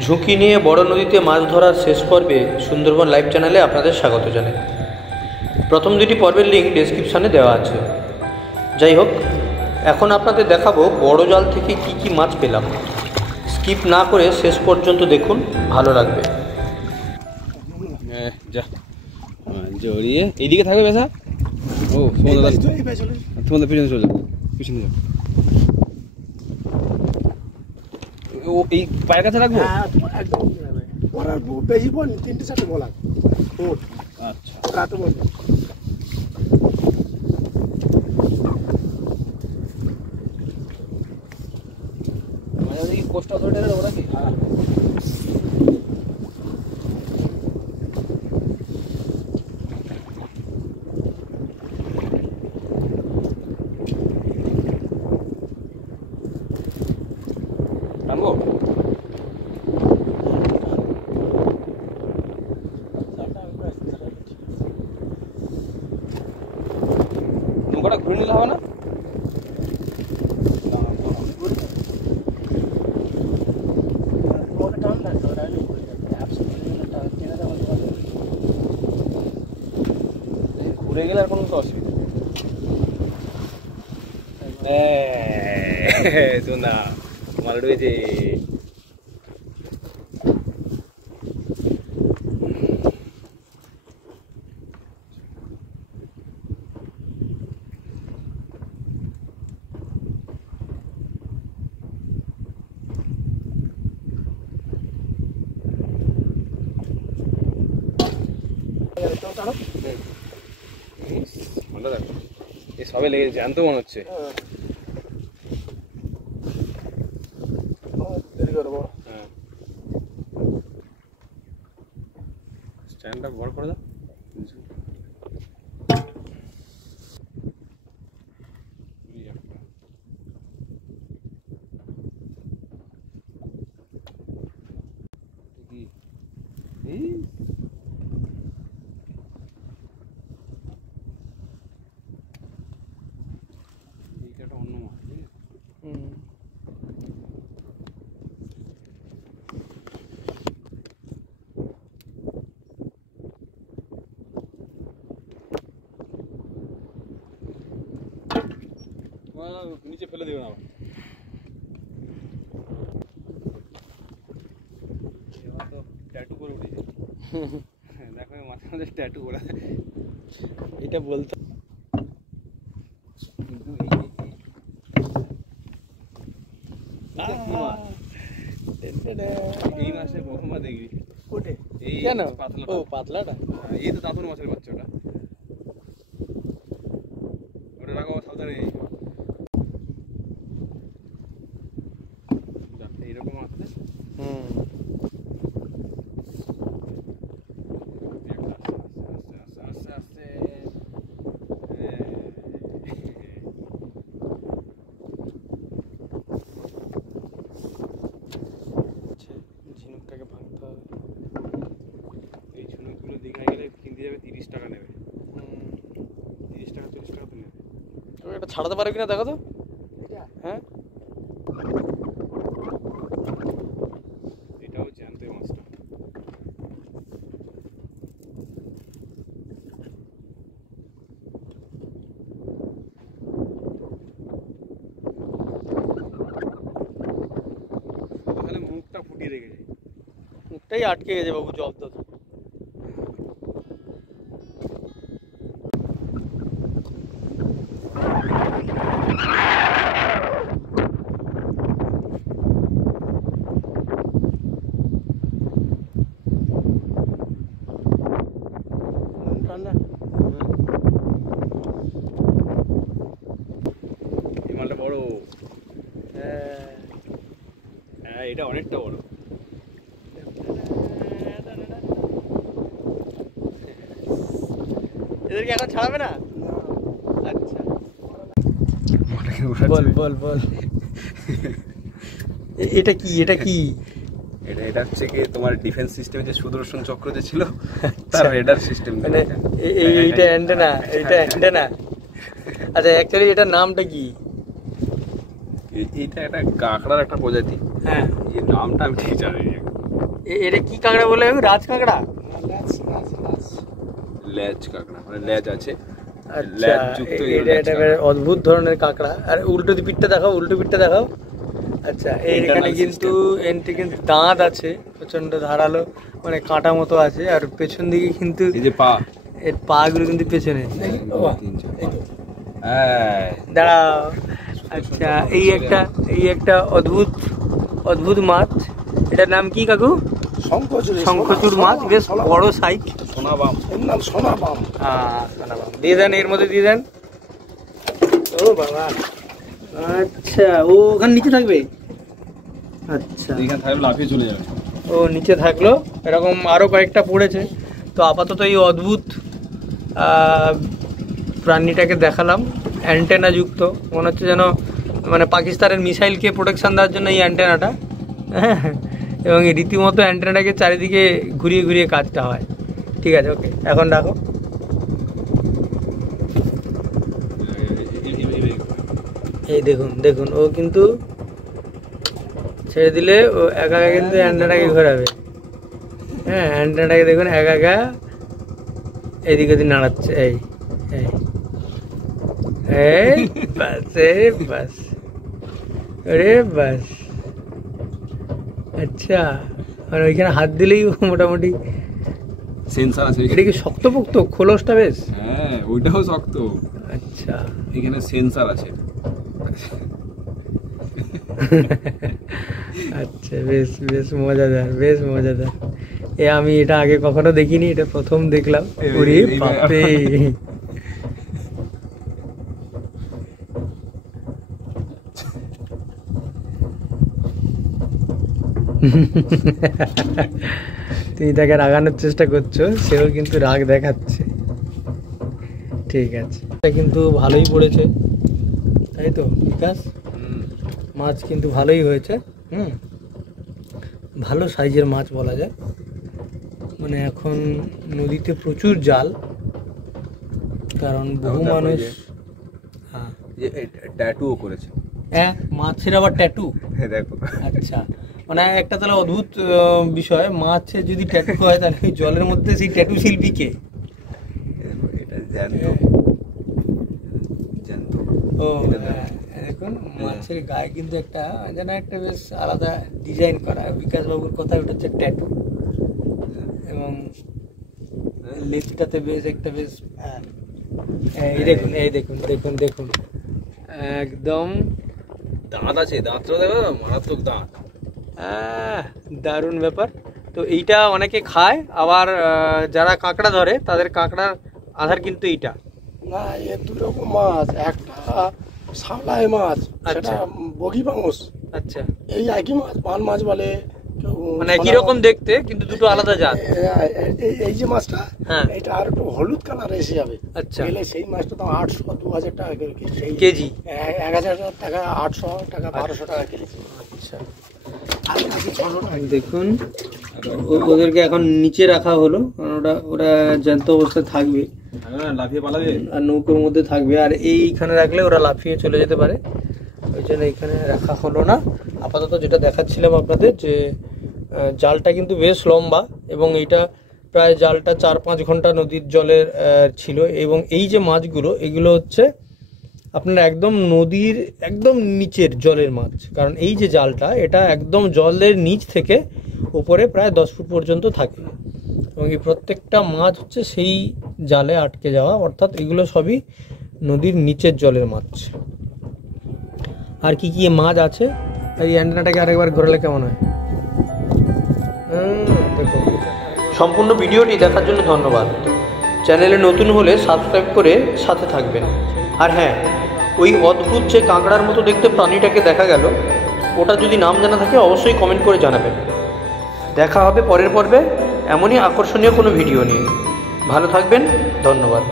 ঝুঁকি নিয়ে বড় নদীতে মাছ ধরার শেষ পর্বে সুন্দরবন লাইভ চ্যানেলে আপনাদের স্বাগত জানাই। প্রথম দুটি পর্বের লিঙ্ক ডেসক্রিপশানে দেওয়া আছে। যাই হোক, এখন আপনাদের দেখাবো বড় জাল থেকে কি কি মাছ পেলাম। স্কিপ না করে শেষ পর্যন্ত দেখুন, ভালো লাগবে। যা জড়িয়ে এইদিকে থাকবে বেসা। ও তোমাদের পিছনে চলে যাও, পিছনে যাও। ও এই পায়ের কাছে রাখবো। একদম ওরা বেশি বল, 3-4 বল। আচ্ছা, রাতে বল। মানে কি কোস্টা ধরে দেবো নাকি? টানবো? নৌকাটা ঘুরে নিলে হবে না? ঘুরে গেলে আর কোনো তো অসুবিধা শোনা মাল রয়েছে। সবে লেগে জ্যান্ত মনে হচ্ছে। স্ট্যান্ডটা বড় করে দাও। অন্য মাছ নিচে ফেলে দেবে না আবার। তো ট্যাটু করে উঠেছে। দেখো মাঝে মাঝে ট্যাটু করা, এটা বলতো। কিন্তু এই মাসে প্রথমবার দেখবি। এই কেন পাতলা? ও পাতলাটা, এই তো দাঁতন মাছের বাচ্চা। ওটা রাখো সাবধানে। এইরকম আছে। আস্তে আস্তে ঝিনুকটাকে ভাঙতে হবে। এই ঝিনুকগুলো দীঘায় গেলে কিনতে যাবে 30 টাকা নেবে। 30 টাকা 40 টাকা তো নেবে। এটা ছাড়াতে পারবে কিনা দেখো তো। হ্যাঁ, এটাও জ্যান্ত মাছটা। তাহলে মুখটা ফুটিয়ে রেখেছে, মুখটাই আটকে গেছে বাবু, জল তো। এই মালটা বড়। হ্যাঁ, এটা অনেকটা বড়। এদেরকে এখন ছাড়াবে না? আচ্ছা, বল বল বল। এটা কি? এটা কি? এটা হচ্ছে কি তোমার ডিফেন্স সিস্টেমে যে সুদর্শন চক্র যে ছিল তার রেডার সিস্টেম। মানে এইটা অ্যান্টেনা, এটা অ্যান্টেনা। আচ্ছা, অ্যাকচুয়ালি এটার নামটা কি? এইটা একটা কাঁকড়ার একটা প্রজাতি। হ্যাঁ, এই নামটা আমি ঠিক জানি না। এটা কি কাঁকড়া বলে রাজ কাঁকড়া? লেজ কাঁকড়া, মানে লেজ আছে। আচ্ছা, এটা অদ্ভুত ধরনের কাঁকড়া। আর উল্টো পিঠটা দেখাও, উল্টো পিঠটা দেখাও। আচ্ছা, এইখানে কিন্তু দাঁত আছে, প্রচন্ড ধারালো, মানে কাঁটা মতো আছে। আর পেছন দিকে কিন্তু এই যে পা, এর পা গুলো কিন্তু পেছনে। দাঁড়াও। আচ্ছা, এই একটা অদ্ভুত মাছ। এটার নাম কি কাকু? শঙ্খচূড় মাছ, বেশ বড় সাইজ। সোনাবাম। সোনাবাম। দিয়ে দেন, এর মধ্যে দিয়ে দেন। ও বাবা, আচ্ছা ও ওখানে নিচে থাকবে। আচ্ছা, এখানে থাকলে লাফিয়ে চলে যাবে। ও নিচে থাকলো, এরকম আরো কয়েকটা পড়েছে। তো আপাতত এই অদ্ভুত প্রাণীটাকে দেখালাম, অ্যান্টেনা যুক্ত, মনে হচ্ছে যেন মানে পাকিস্তানের মিসাইলকে প্রোটেকশন দেওয়ার জন্য এই অ্যান্টেনাটা। হ্যাঁ, এবং এই রীতিমতো অ্যান্টেনাটাকে চারিদিকে ঘুরিয়ে ঘুরিয়ে কাজটা হয়। ঠিক আছে, ওকে, এখন রাখো। এই দেখুন ও কিন্তু ছেড়ে দিলে ও একা কিন্তু অ্যান্টেনাটাকে ঘোরাবে। হ্যাঁ, অ্যান্টেনাটাকে দেখুন একা এদিক ওদিক নাড়াচ্ছে। এই বাস, আরে বাস। আচ্ছা, মানে ওইখানে হাত দিলেই মোটামুটি সেন্সর আছে। এটা কি শক্তপোক্ত খোলসটা? বেশ, হ্যাঁ, ওইটাও শক্ত। আচ্ছা, এখানে সেন্সর আছে। আচ্ছা, বেশ মজাদার, আমি এটা আগে কখনো দেখিনি, এটা প্রথম দেখলাম। ওরে বাপরে, তুমি তাকে রাগানোর চেষ্টা করছো, সেও কিন্তু রাগ দেখাচ্ছে। ঠিক আছে, এটা কিন্তু ভালোই পড়েছে, তাই তো বিকাশ? মাছ কিন্তু ভালোই হয়েছে। ভালো সাইজের মাছ বলা যায়। মানে এখন নদীতে প্রচুর জাল, কারণ বহু মানুষ ট্যাটুও করেছে। হ্যাঁ, মাছের আবার ট্যাটু? দেখো। আচ্ছা, মানে একটা তাহলে অদ্ভুত বিষয়, মাছের যদি ট্যাটু হয় তাহলে ওই জলের মধ্যে সেই ট্যাটু শিল্পী কে? এটা জ্যান্ত। ও দেখুন, মাছের গায়ে কিন্তু একটা যেন একটা বেশ আলাদা ডিজাইন করা। বিকাশ বাবুর কথা, ওটা হচ্ছে ট্যাটু। এবং লেজটাতে বেশ এই দেখুন একদম দাঁত আছে, দাঁতটা দেখো, মারাত্মক দাঁত। দারুণ ব্যাপার। তো এইটা অনেকে খায়, আবার যারা কাঁকড়া ধরে তাদের কাঁকড়ার আধার কিন্তু এইটা না। এ দুরকম মাছ, একটা সামলাই মাছ, সেটা বগি বাংস। আচ্ছা, এই একই মাছ পান মাছ বলে, মানে একই রকম দেখতে, কিন্তু দুটো আলাদা জাত। এই যে মাছটা, হ্যাঁ, এটা আর একটু হলুদ কালার এসে যাবে। আচ্ছা, সেই মাছটা তো 800-2000 টাকা কেজি। 1000 টাকা, 800 টাকা, 1200 টাকা কেজি। আচ্ছা, দেখুন ওদেরকে এখন নিচে রাখা হলো, কারণ ওরা জ্যান্ত অবস্থায় থাকবে, লাফিয়ে পালাবে আর নৌকোর মধ্যে থাকবে। আর এইখানে রাখলে ওরা লাফিয়ে চলে যেতে পারে, ওই জন্য এইখানে রাখা হলো না। আপাতত যেটা দেখাচ্ছিলাম আপনাদের, যে জালটা কিন্তু বেশ লম্বা, এবং এইটা প্রায় জালটা 4-5 ঘন্টা নদীর জলের ছিল। এবং এই যে মাছগুলো, এগুলো হচ্ছে আপনার একদম নদীর একদম নিচের জলের মাছ, কারণ এই যে জালটা, এটা একদম জলের নিচ থেকে উপরে প্রায় 10 ফুট পর্যন্ত থাকে। এবং এই প্রত্যেকটা মাছ হচ্ছে সেই জালে আটকে যাওয়া, অর্থাৎ এগুলো সবই নদীর নিচের জলের মাছ। আর কি কি মাছ আছে, এই অ্যান্টেনাটাকে আরেকবার ঘোরালে কেমন হয়? দেখো, সম্পূর্ণ ভিডিওটি দেখার জন্য ধন্যবাদ। চ্যানেলে নতুন হলে সাবস্ক্রাইব করে সাথে থাকবেন। আর হ্যাঁ, ওই অদ্ভুত যে কাঁকড়ার মতো দেখতে প্রাণীটাকে দেখা গেল, ওটা যদি নাম জানা থাকে অবশ্যই কমেন্ট করে জানাবেন। দেখা হবে পরের পর্বে এমনই আকর্ষণীয় কোনো ভিডিও নিয়ে। ভালো থাকবেন, ধন্যবাদ।